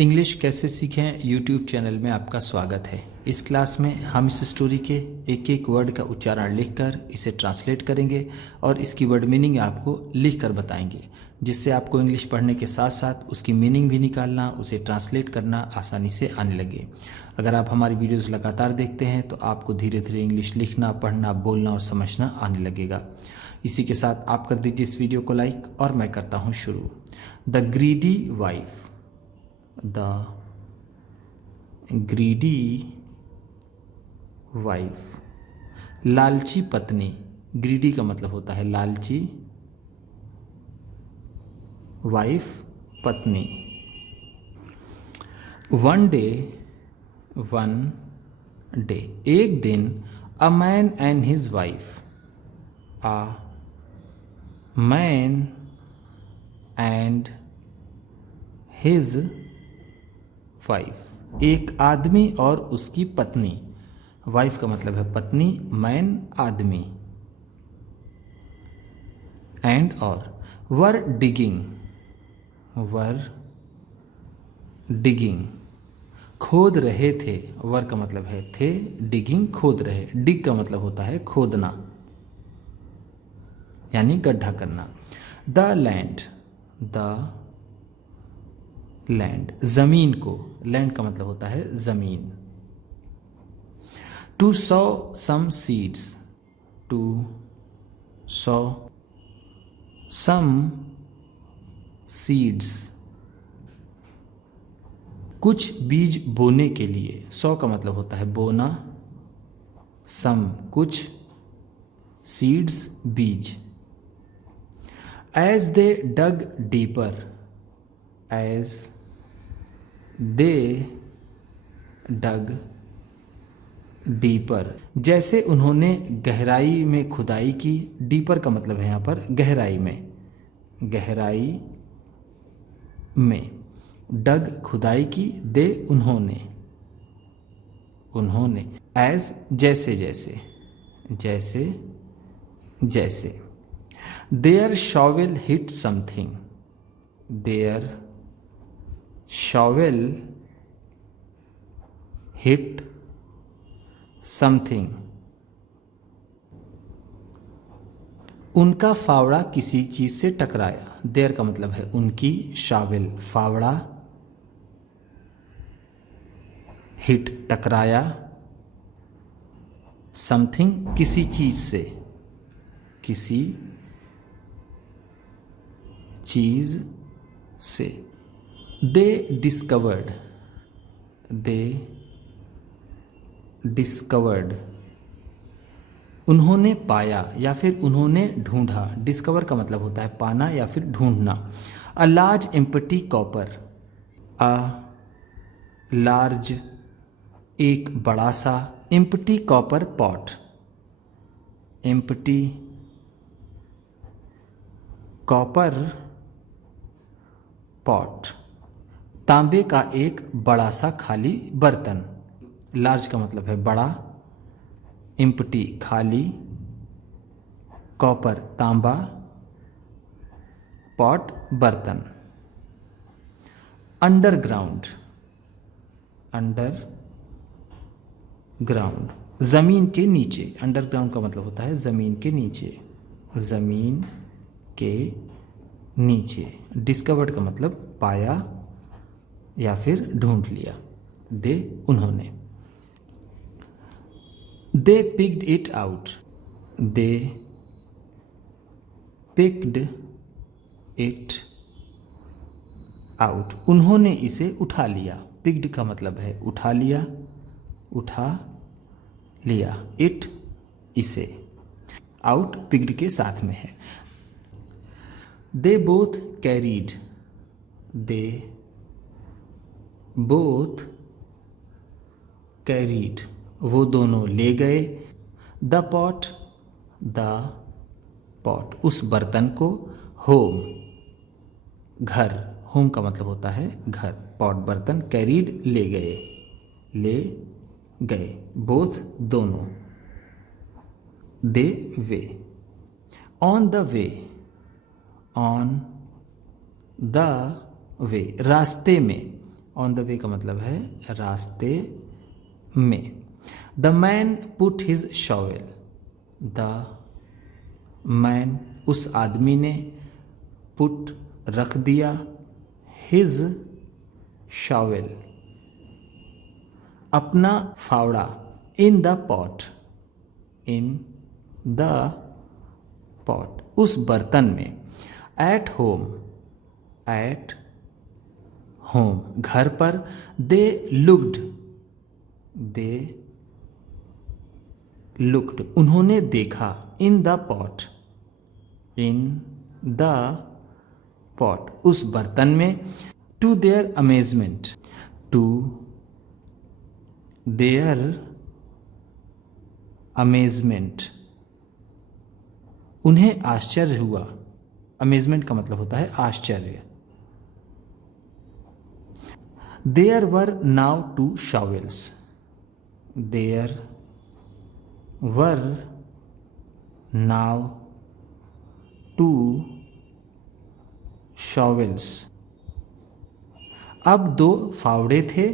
English कैसे सीखें YouTube channel में आपका स्वागत है। इस क्लास में हम इस स्टोरी के एक एक वर्ड का उच्चारण लिखकर इसे ट्रांसलेट करेंगे और इसकी वर्ड मीनिंग आपको लिखकर बताएंगे, जिससे आपको इंग्लिश पढ़ने के साथ साथ उसकी मीनिंग भी निकालना, उसे ट्रांसलेट करना आसानी से आने लगे। अगर आप हमारी वीडियोस लगातार देखते हैं तो आपको धीरे धीरे इंग्लिश लिखना, पढ़ना, बोलना और समझना आने लगेगा। इसी के साथ आप कर दीजिए इस वीडियो को लाइक और मैं करता हूँ शुरू। The greedy wife. The greedy wife, लालची पत्नी। ग्रीडी का मतलब होता है लालची, वाइफ पत्नी। वन डे एक दिन, a man and his wife, a man and his wife, एक आदमी और उसकी पत्नी। वाइफ का मतलब है पत्नी, मैन आदमी, एंड और वर डिगिंग, खोद रहे थे। वर का मतलब है थे, डिगिंग खोद रहे। डिग का मतलब होता है खोदना यानी गड्ढा करना। द लैंड, जमीन को। लैंड का मतलब होता है जमीन। To sow some seeds, to sow some seeds, कुछ बीज बोने के लिए। सौ का मतलब होता है बोना, सम कुछ, सीड्स बीज। As they dug deeper, as they dug deeper, जैसे उन्होंने गहराई में खुदाई की। डीपर का मतलब है यहाँ पर गहराई में, गहराई में। डग खुदाई की, दे उन्होंने। एज जैसे जैसे। Their shovel hit something, their shovel hit something, उनका फावड़ा किसी चीज से टकराया। देयर का मतलब है उनकी, शावेल फावड़ा, हिट टकराया, समथिंग किसी चीज से, किसी चीज से। दे डिस्कवर्ड, उन्होंने पाया या फिर उन्होंने ढूंढा। डिस्कवर का मतलब होता है पाना या फिर ढूंढना। A large empty copper, a large एक बड़ा सा, empty copper pot, empty copper pot, तांबे का एक बड़ा सा खाली बर्तन। लार्ज का मतलब है बड़ा, एम्प्टी खाली, कॉपर तांबा, पॉट बर्तन। अंडरग्राउंड जमीन के नीचे। अंडरग्राउंड का मतलब होता है जमीन के नीचे, जमीन के नीचे। डिस्कवर्ड का मतलब पाया या फिर ढूंढ लिया। दे उन्होंने। They picked it out, they picked it out, उन्होंने इसे उठा लिया। पिक्ड का मतलब है उठा लिया, इट इसे, आउट पिक्ड के साथ में है। They both carried, they both carried, वो दोनों ले गए। द पॉट उस बर्तन को, होम घर, होम का मतलब होता है घर, पॉट बर्तन, कैरीड ले गए। बोथ दोनों। दे वे, ऑन द वे, रास्ते में। ऑन द वे का मतलब है रास्ते में। The man put his shovel, the man उस आदमी ने, पुट रख दिया, हिज शॉवेल अपना फावड़ा, इन the pot, in the pot उस बर्तन में, एट होम, एट होम घर पर, दे लुक्ड, दे लुक्ड उन्होंने देखा, in the pot, in the pot उस बर्तन में, to their amazement, to their amazement उन्हें आश्चर्य हुआ। अमेजमेंट का मतलब होता है आश्चर्य। There were now two shovels, there were now two shovels अब 2 फावड़े थे,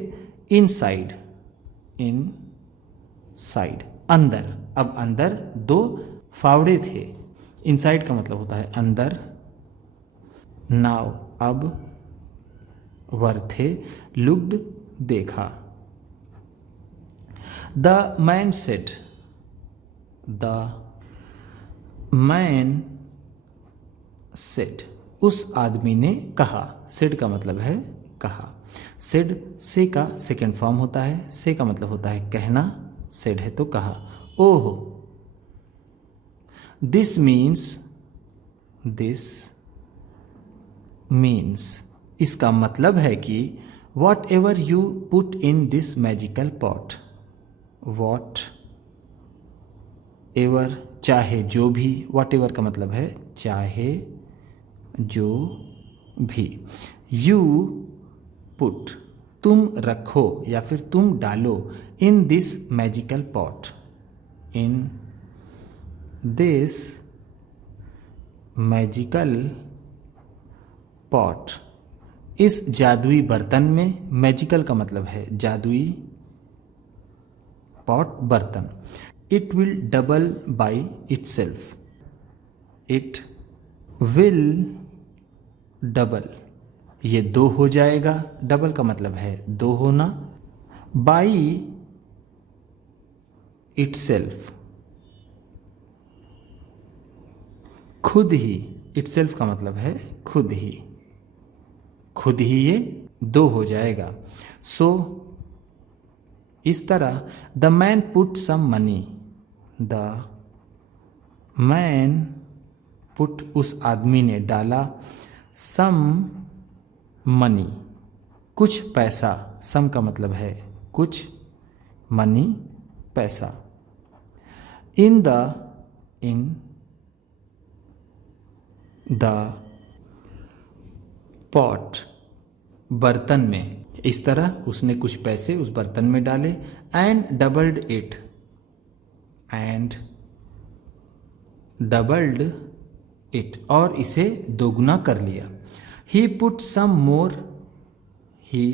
इनसाइड, इन साइड अंदर, अब अंदर 2 फावड़े थे। इनसाइड का मतलब होता है अंदर, नाउ अब, वर थे, लुक्ड देखा। The man said, the man said उस आदमी ने कहा, सेड का मतलब है कहा। सेड से का सेकेंड फॉर्म होता है, से का मतलब होता है कहना, सेड है तो कहा। ओह, दिस मीन्स, दिस मीन्स इसका मतलब है कि what ever you put in this magical pot, what ever चाहे जो भी, वॉट एवर का मतलब है चाहे जो भी, यू पुट तुम रखो या फिर तुम डालो, in this magical pot, in this magical pot इस जादुई बर्तन में। मैजिकल का मतलब है जादुई, पॉट बर्तन। It will double by itself, it will double ये 2 हो जाएगा, डबल का मतलब है 2 होना, बाई इटसेल्फ खुद ही, इटसेल्फ का मतलब है खुद ही, खुद ही ये 2 हो जाएगा। सो इस तरह, the man put some money, the man put उस आदमी ने डाला, सम मनी कुछ पैसा, सम का मतलब है कुछ, मनी पैसा, इन द पॉट बर्तन में। इस तरह उसने कुछ पैसे उस बर्तन में डाले, and doubled it, and doubled it और इसे 2 गुना कर लिया। ही पुट सम मोर, ही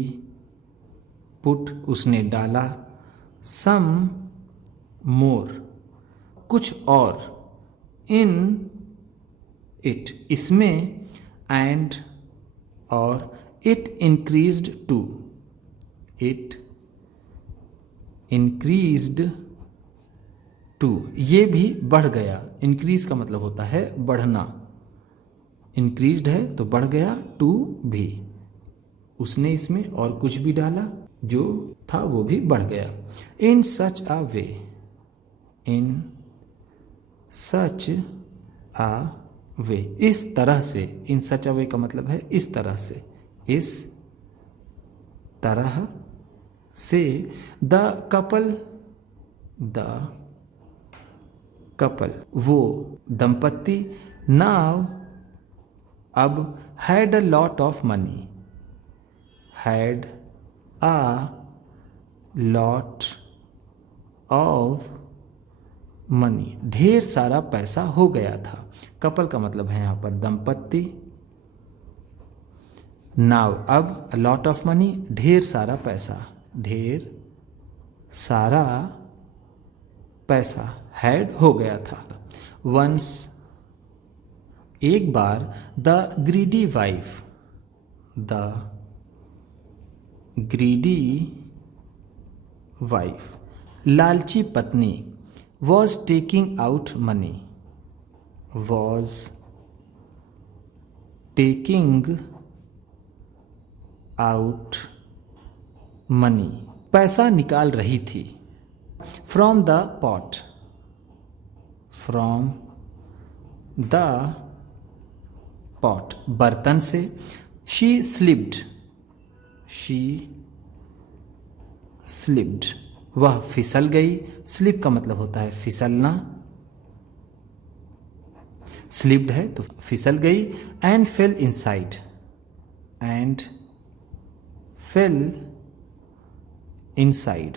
पुट उसने डाला, सम मोर कुछ और, इन इट इसमें, एंड और, it increased to, it increased to ये भी बढ़ गया। इंक्रीज का मतलब होता है बढ़ना, इंक्रीज्ड है तो बढ़ गया, टू भी उसने इसमें और कुछ भी डाला, जो था वो भी बढ़ गया। इन सच अ वे, इन सच अ वे इस तरह से, इन सच अ वे का मतलब है इस तरह से, इस तरह से, द कपल, द कपल वो दंपत्ति, नाउ अब, had a lot of money, had a lot of money ढेर सारा पैसा हो गया था। कपल का मतलब है यहाँ पर दंपत्ति, नाउ अब अ लॉट ऑफ मनी ढेर सारा पैसा, ढेर सारा पैसा, हैड हो गया था। वंस एक बार, the greedy wife, the greedy wife लालची पत्नी, was taking out money, was taking out money पैसा निकाल रही थी, from the pot, from the pot बर्तन से, शी स्लिप्ड, शी स्लिप्ड वह फिसल गई, स्लिप का मतलब होता है फिसलना, स्लिप्ड है तो फिसल गई, and fail inside, and fail inside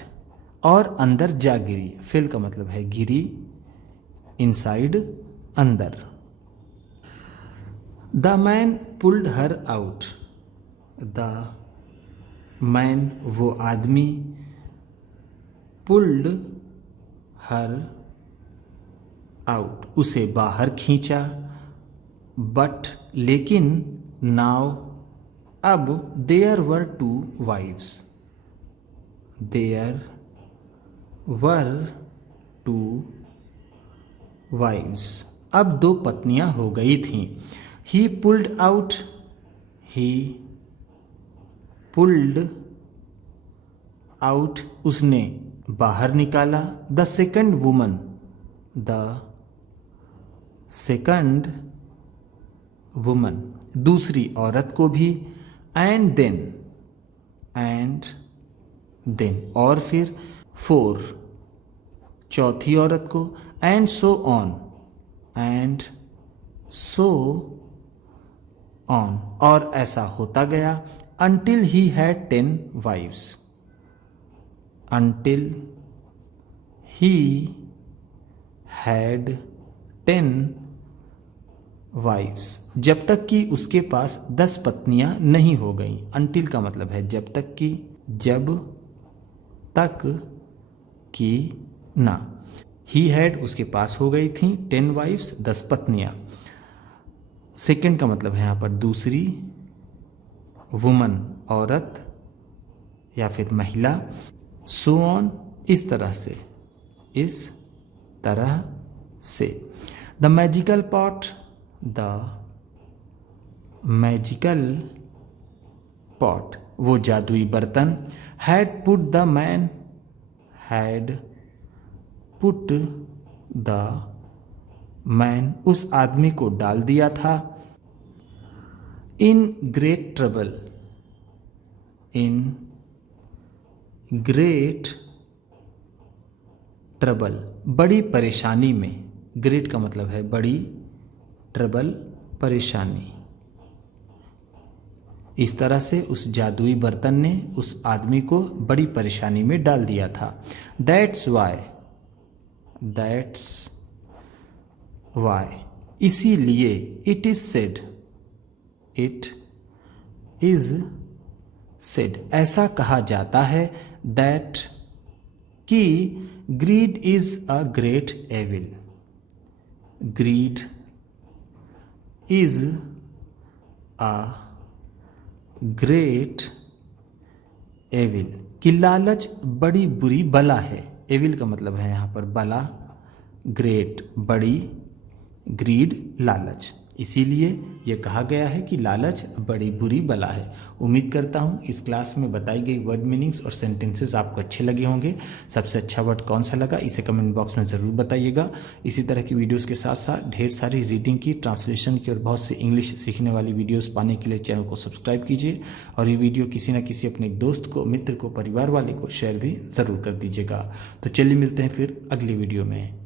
और अंदर जा गिरी, फेल का मतलब है गिरी, इनसाइड अंदर। The man pulled her out, the man वो आदमी, पुल्ड हर आउट उसे बाहर खींचा, बट लेकिन, नाउ अब, there were two wives, there were two wives अब दो पत्नियां हो गई थीं। He pulled out, he pulled out उसने बाहर निकाला, the second woman, the second woman दूसरी औरत को भी, एंड देन और फिर, फोर चौथी औरत को, एंड सो ऑन और ऐसा होता गया, until he had 10 wives, until he had 10 wives जब तक कि उसके पास 10 पत्नियां नहीं हो गईं। until का मतलब है जब तक कि, जब तक कि ना। he had उसके पास हो गई थी 10 wives 10 पत्नियां। सेकंड का मतलब है यहाँ पर दूसरी, वुमन औरत या फिर महिला, सो ऑन इस तरह से, the magical pot, the magical pot वो जादुई बर्तन, had put the man, had put the man उस आदमी को डाल दिया था, in great trouble, in great trouble बड़ी परेशानी में, ग्रेट का मतलब है बड़ी, ट्रबल परेशानी। इस तरह से उस जादुई बर्तन ने उस आदमी को बड़ी परेशानी में डाल दिया था। दैट्स वाई इसीलिए, इट इज सेड ऐसा कहा जाता है, दैट कि greed is a great evil, greed is a great evil कि लालच बड़ी बुरी बला है। एविल का मतलब है यहाँ पर बला, ग्रेट बड़ी, ग्रीड लालच, इसीलिए यह कहा गया है कि लालच बड़ी बुरी बला है। उम्मीद करता हूँ इस क्लास में बताई गई वर्ड मीनिंग्स और सेंटेंसेस आपको अच्छे लगे होंगे। सबसे अच्छा वर्ड कौन सा लगा इसे कमेंट बॉक्स में ज़रूर बताइएगा। इसी तरह की वीडियोस के साथ साथ ढेर सारी रीडिंग की, ट्रांसलेशन की और बहुत सी इंग्लिश सीखने वाली वीडियोज़ पाने के लिए चैनल को सब्सक्राइब कीजिए और ये वीडियो किसी न किसी अपने दोस्त को, मित्र को, परिवार वाले को शेयर भी ज़रूर कर दीजिएगा। तो चलिए मिलते हैं फिर अगली वीडियो में।